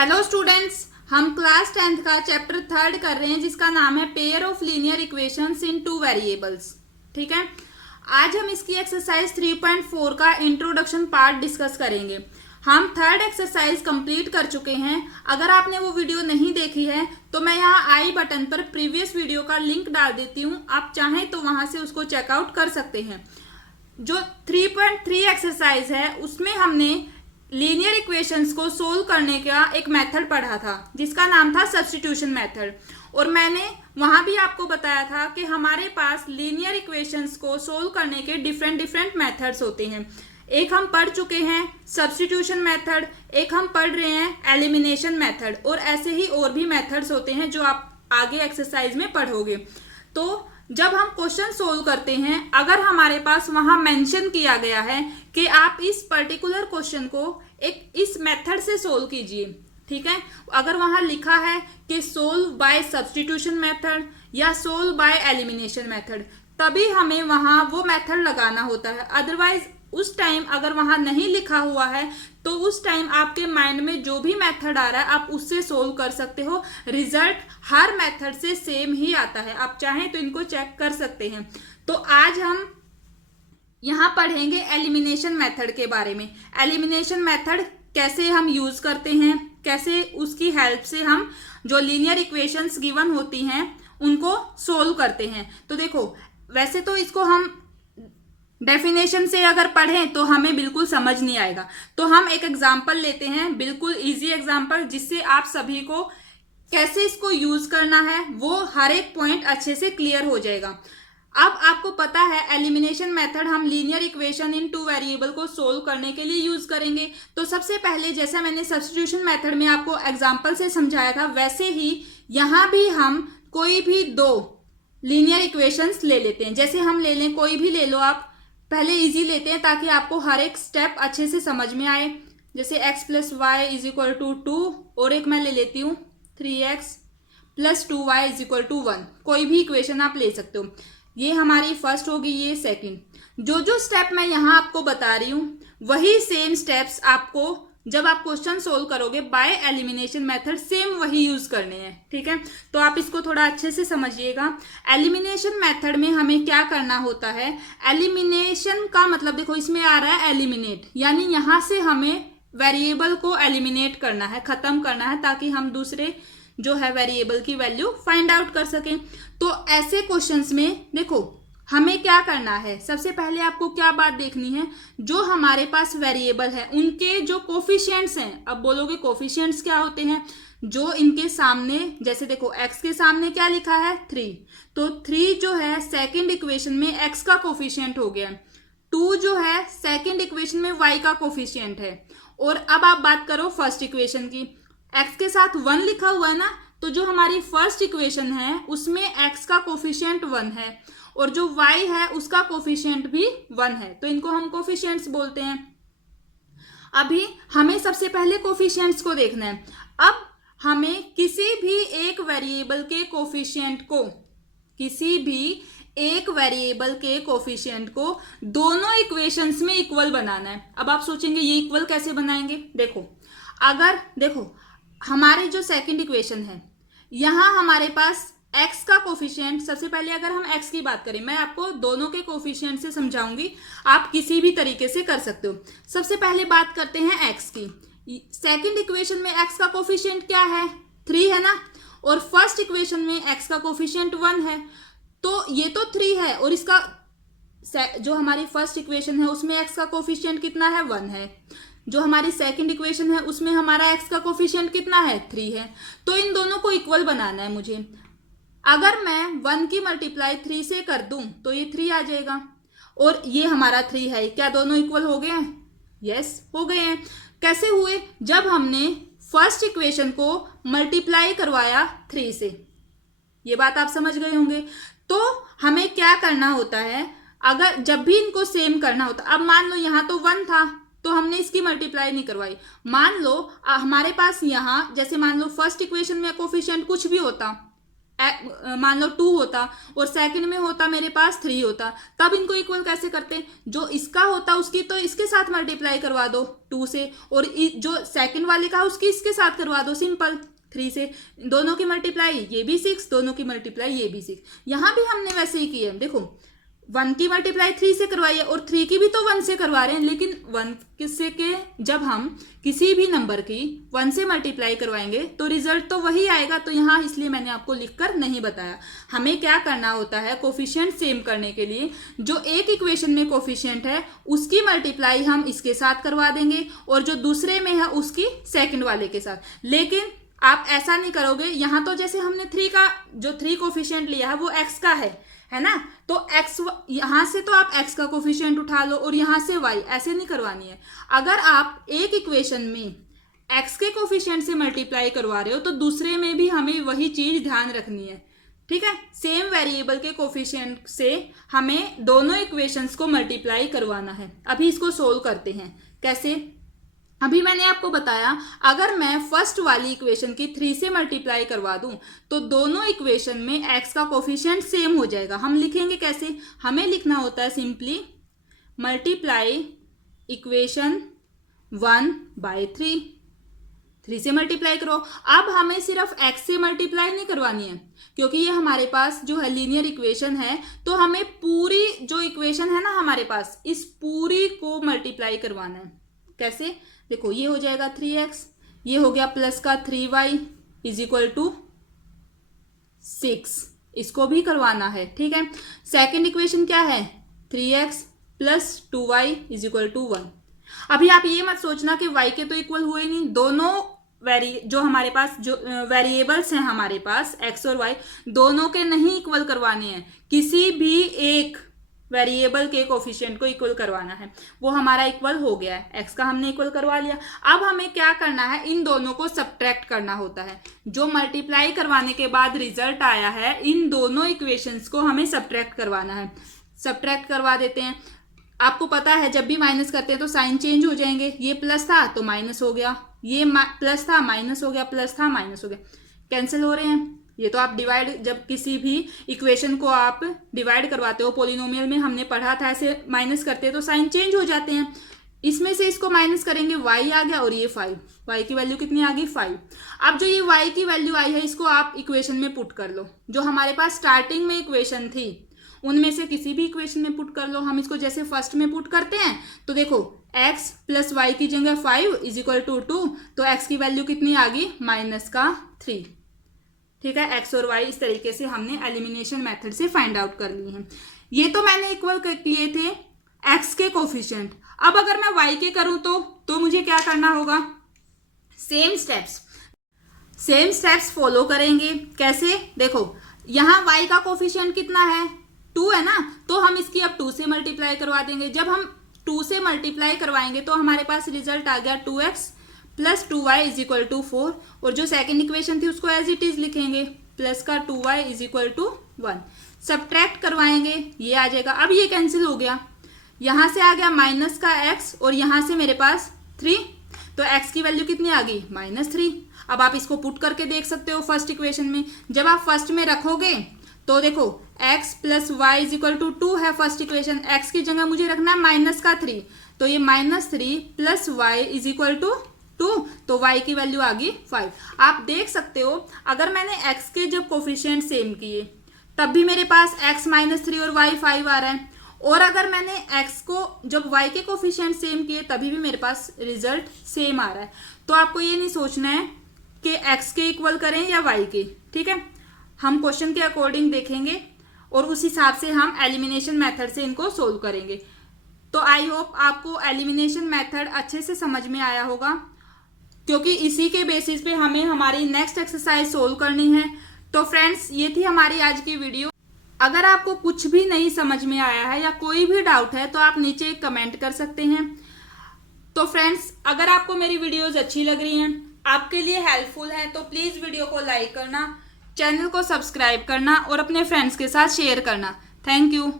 Hello students, हम class 10th का chapter 3 कर रहे हैं जिसका नाम है pair of linear equations in two variables. ठीक है, आज हम इसकी एक्सरसाइज 3.4 का इंट्रोडक्शन पार्ट डिस्कस करेंगे। हम थर्ड एक्सरसाइज कंप्लीट कर चुके हैं। अगर आपने वो वीडियो नहीं देखी है तो मैं यहाँ आई बटन पर प्रीवियस वीडियो का लिंक डाल देती हूँ, आप चाहें तो वहां से उसको चेकआउट कर सकते हैं। जो 3.3 एक्सरसाइज है उसमें हमने लीनियर इक्वेशंस को सोल्व करने का एक मेथड पढ़ा था जिसका नाम था सब्स्टिट्यूशन मेथड, और मैंने वहां भी आपको बताया था कि हमारे पास लीनियर इक्वेशंस को सोल्व करने के डिफरेंट मेथड्स होते हैं। एक हम पढ़ चुके हैं सब्स्टिट्यूशन मेथड, एक हम पढ़ रहे हैं एलिमिनेशन मेथड, और ऐसे ही और भी मेथड्स होते हैं जो आप आगे एक्सरसाइज में पढ़ोगे। तो जब हम क्वेश्चन सोल्व करते हैं, अगर हमारे पास वहां मेंशन किया गया है कि आप इस पर्टिकुलर क्वेश्चन को एक इस मेथड से सोल्व कीजिए, ठीक है, अगर वहां लिखा है कि सोल्व बाय सब्स्टिट्यूशन मेथड या सोल्व बाय एलिमिनेशन मेथड, तभी हमें वहां वो मेथड लगाना होता है। अदरवाइज उस टाइम अगर वहां नहीं लिखा हुआ है तो उस टाइम आपके माइंड में जो भी मेथड आ रहा है आप उससे सोल्व कर सकते हो। रिजल्ट हर मेथड से सेम ही आता है, आप चाहें तो इनको चेक कर सकते हैं। तो आज हम यहां पढ़ेंगे एलिमिनेशन मेथड के बारे में। एलिमिनेशन मेथड कैसे हम यूज करते हैं, कैसे उसकी हेल्प से हम जो लीनियर इक्वेशंस गिवन होती हैं उनको सोल्व करते हैं। तो देखो, वैसे तो इसको हम डेफिनेशन से अगर पढ़ें तो हमें बिल्कुल समझ नहीं आएगा, तो हम एक एग्जाम्पल लेते हैं, बिल्कुल इजी एग्जाम्पल, जिससे आप सभी को कैसे इसको यूज करना है वो हर एक पॉइंट अच्छे से क्लियर हो जाएगा। अब आपको पता है एलिमिनेशन मेथड हम linear equation in two variable को सोल्व करने के लिए यूज करेंगे। तो सबसे पहले जैसा मैंने सब्स्टिट्यूशन मेथड में आपको एग्जाम्पल से समझाया था, वैसे ही यहां भी हम कोई भी दो लीनियर इक्वेशंस ले लेते हैं। जैसे हम ले लें, कोई भी ले लो आप, पहले इजी लेते हैं ताकि आपको हर एक स्टेप अच्छे से समझ में आए। जैसे x + y = 2, और एक मैं ले लेती हूँ 3x + 2y = 1। कोई भी इक्वेशन आप ले सकते हो। ये हमारी फर्स्ट होगी, ये सेकंड। जो स्टेप मैं यहाँ आपको बता रही हूँ वही सेम स्टेप्स आपको जब आप क्वेश्चन सोल्व करोगे बाय एलिमिनेशन मेथड सेम वही यूज करने हैं। ठीक है, तो आप इसको थोड़ा अच्छे से समझिएगा। एलिमिनेशन मेथड में हमें क्या करना होता है, एलिमिनेशन का मतलब देखो इसमें आ रहा है एलिमिनेट, यानी यहां से हमें वेरिएबल को एलिमिनेट करना है, खत्म करना है, ताकि हम दूसरे जो है वेरिएबल की वैल्यू फाइंड आउट कर सकें। तो ऐसे क्वेश्चंस में देखो हमें क्या करना है, सबसे पहले आपको क्या बात देखनी है, जो हमारे पास वेरिएबल है उनके जो कोफिशिएंट्स हैं। अब बोलोगे कोफिशिएंट्स क्या होते हैं, जो इनके सामने, जैसे देखो x के सामने क्या लिखा है 3, तो 3 जो है सेकंड इक्वेशन में x का कोफिशिएंट हो गया। 2 जो है सेकंड इक्वेशन में y का कोफिशिएंट है। और अब आप बात करो फर्स्ट इक्वेशन की, x के साथ 1 लिखा हुआ है ना, तो जो हमारी फर्स्ट इक्वेशन है उसमें x का कोफिशिएंट 1 है और जो y है उसका कोफिशिएंट भी 1 है, तो इनको हम कोफिशिएंट्स बोलते हैं। अभी हमें सबसे पहले कोफिशिएंट्स को देखना है। अब हमें किसी भी एक वेरिएबल के कोफिशिएंट को, किसी भी एक वेरिएबल के कोफिशिएंट को दोनों इक्वेशंस में इक्वल बनाना है। अब आप सोचेंगे ये इक्वल कैसे बनाएंगे, देखो अगर देखो हमारी जो सेकंड इक्वेशन है, यहां हमारे पास x का कोफिशिएंट, सबसे पहले अगर हम x की बात करें, मैं आपको दोनों के कोफिशिएंट से समझाऊंगी, आप किसी भी तरीके से कर सकते हो। सबसे पहले बात करते हैं x की। सेकंड इक्वेशन में x का कोफिशिएंट क्या है 3 है ना, और फर्स्ट इक्वेशन में x का कोफिशिएंट 1 है, तो ये तो 3 है, और इसका जो हमारी फर्स्ट इक्वेशन है उसमें x का कोफिशिएंट कितना है 1 है, जो हमारी सेकंड इक्वेशन है उसमें हमारा x का कोफिशिएंट कितना है 3 है। तो इन दोनों को इक्वल बनाना है मुझे। अगर मैं 1 की मल्टीप्लाई 3 से कर दूं तो ये 3 आ जाएगा, और ये हमारा 3 है। क्या दोनों इक्वल हो गए हैं? यस, हो गए हैं। कैसे हुए? जब हमने फर्स्ट इक्वेशन को मल्टीप्लाई करवाया 3 से। ये बात आप समझ गए होंगे। तो हमें क्या करना होता है, अगर जब भी इनको सेम करना होता, अब मान लो यहाँ तो 1 था तो हमने इसकी मल्टीप्लाई नहीं करवाई। मान लो हमारे पास यहाँ, जैसे मान लो फर्स्ट इक्वेशन में कोफिशिएंट कुछ भी होता, मान लो 2 होता और सेकंड में होता मेरे पास 3 होता, तब इनको इक्वल कैसे करते? जो इसका होता उसकी तो इसके साथ मल्टीप्लाई करवा दो 2 से, और जो सेकंड वाले का उसकी इसके साथ करवा दो सिंपल 3 से। दोनों की मल्टीप्लाई ये भी 6, दोनों की मल्टीप्लाई ये भी 6। यहाँ भी हमने वैसे ही किया है, देखो 1 की मल्टीप्लाई 3 से करवाई है और 3 की भी तो 1 से करवा रहे हैं, लेकिन 1 किससे के जब हम किसी भी नंबर की 1 से मल्टीप्लाई करवाएंगे तो रिजल्ट तो वही आएगा। तो यहाँ इसलिए मैंने आपको लिखकर नहीं बताया। हमें क्या करना होता है, कोफिशिएंट सेम करने के लिए जो एक इक्वेशन में कोफिशिएंट है उसकी मल्टीप्लाई हम इसके साथ करवा देंगे और जो दूसरे में है उसकी सेकेंड वाले के साथ। लेकिन आप ऐसा नहीं करोगे, यहाँ तो जैसे हमने 3 का जो 3 कोफिशिएंट लिया है वो x का है ना, तो x यहाँ से तो आप x का कोफिशिएंट उठा लो और यहाँ से y, ऐसे नहीं करवानी है। अगर आप एक इक्वेशन में x के कोफिशिएंट से मल्टीप्लाई करवा रहे हो तो दूसरे में भी हमें वही चीज ध्यान रखनी है, ठीक है। सेम वेरिएबल के कोफिशिएंट से हमें दोनों इक्वेशंस को मल्टीप्लाई करवाना है। अभी इसको सोल्व करते हैं। कैसे? अभी मैंने आपको बताया अगर मैं फर्स्ट वाली इक्वेशन की 3 से मल्टीप्लाई करवा दूं तो दोनों इक्वेशन में x का कोफिशिएंट सेम हो जाएगा। हम लिखेंगे कैसे? हमें लिखना होता है सिंपली मल्टीप्लाई इक्वेशन 1 बाय 3 से मल्टीप्लाई करो। अब हमें सिर्फ x से मल्टीप्लाई नहीं करवानी है क्योंकि ये हमारे पास जो है लीनियर इक्वेशन है, तो हमें पूरी जो इक्वेशन है ना हमारे पास, इस पूरी को मल्टीप्लाई करवाना है। कैसे? देखो ये हो जाएगा 3x, ये हो गया प्लस का 3y इज इक्वल टू 6, इसको भी करवाना है, ठीक है। सेकंड इक्वेशन क्या है? 3x plus 2y is equal to 1। अभी आप ये मत सोचना कि y के तो इक्वल हुए नहीं, दोनों जो हमारे पास जो वेरिएबल्स हैं हमारे पास x और y, दोनों के नहीं इक्वल करवाने हैं, किसी भी एक वेरिएबल के कोफिशिएंट को इक्वल करवाना है। वो हमारा इक्वल हो गया है, x का हमने इक्वल करवा लिया। अब हमें क्या करना है, इन दोनों को सब्ट्रैक्ट करना होता है। जो मल्टीप्लाई करवाने के बाद रिजल्ट आया है, इन दोनों इक्वेशंस को हमें सब्ट्रैक्ट करवाना है। सब्ट्रैक्ट करवा देते हैं। आपको पता है जब भी माइनस करते हैं तो साइन चेंज हो जाएंगे। ये प्लस था तो माइनस हो गया, ये प्लस था माइनस हो गया, प्लस था माइनस हो गया, कैंसिल हो रहे हैं। ये तो आप डिवाइड, जब किसी भी इक्वेशन को आप डिवाइड करवाते हो, पॉलिनोमियल में हमने पढ़ा था ऐसे माइनस करते हैं तो साइन चेंज हो जाते हैं। इसमें से इसको माइनस करेंगे, y आ गया और ये 5, y की वैल्यू कितनी आ गई 5। अब जो ये y की वैल्यू आई है इसको आप इक्वेशन में पुट कर लो। जो हमारे पास स्टार्टिंग में इक्वेशन थी उनमें से किसी भी इक्वेशन में पुट कर लो। हम इसको जैसे फर्स्ट में पुट करते हैं तो देखो x प्लस वाई की जगह 5 इज इक्वल टू 2, तो x की वैल्यू कितनी आ गई -3, ठीक है। x और y इस तरीके से हमने एलिमिनेशन मेथड से फाइंड आउट कर लिए हैं। ये तो मैंने इक्वल किए थे x के कोफिशिएंट। अब अगर मैं y के करूं तो मुझे क्या करना होगा? सेम स्टेप्स फॉलो करेंगे। कैसे? देखो यहाँ y का कोफिशिएंट कितना है? 2 है ना, तो हम इसकी अब 2 से मल्टीप्लाई करवा देंगे। जब हम 2 से मल्टीप्लाई करवाएंगे तो हमारे पास रिजल्ट आ गया 2x plus 2y is equal to 4, और जो सेकेंड इक्वेशन थी उसको एज इट इज लिखेंगे, प्लस का 2y is equal to 1। Subtract करवाएंगे, ये आ जाएगा। अब ये कैंसिल हो गया, यहाँ से आ गया माइनस का x और यहाँ से मेरे पास 3, तो x की वैल्यू कितनी आ गई -3। अब आप इसको पुट करके देख सकते हो फर्स्ट इक्वेशन में। जब आप फर्स्ट में रखोगे तो देखो x plus y is equal to 2 है फर्स्ट इक्वेशन, x की जगह मुझे रखना है -3, तो ये -3 plus y is equal to 2, तो y की वैल्यू आ गई 5। आप देख सकते हो अगर मैंने x के जब कोफिशिएंट सेम किए तब भी मेरे पास x -3 और y 5 आ रहा है, और अगर मैंने x को जब y के कोफिशिएंट सेम किए तभी भी मेरे पास रिजल्ट सेम आ रहा है। तो आपको ये नहीं सोचना है कि x के इक्वल करें या y के, ठीक है। हम क्वेश्चन के अकॉर्डिंग देखेंगे और उस हिसाब से हम एलिमिनेशन मेथड से इनको सोल्व करेंगे। तो आई होप आपको एलिमिनेशन मेथड अच्छे से समझ में आया होगा, क्योंकि इसी के बेसिस पे हमें हमारी नेक्स्ट एक्सरसाइज सोल्व करनी है। तो फ्रेंड्स, ये थी हमारी आज की वीडियो। अगर आपको कुछ भी नहीं समझ में आया है या कोई भी डाउट है तो आप नीचे कमेंट कर सकते हैं। तो फ्रेंड्स, अगर आपको मेरी वीडियोस अच्छी लग रही हैं, आपके लिए हेल्पफुल है, तो प्लीज़ वीडियो को लाइक करना, चैनल को सब्सक्राइब करना और अपने फ्रेंड्स के साथ शेयर करना। Thank you.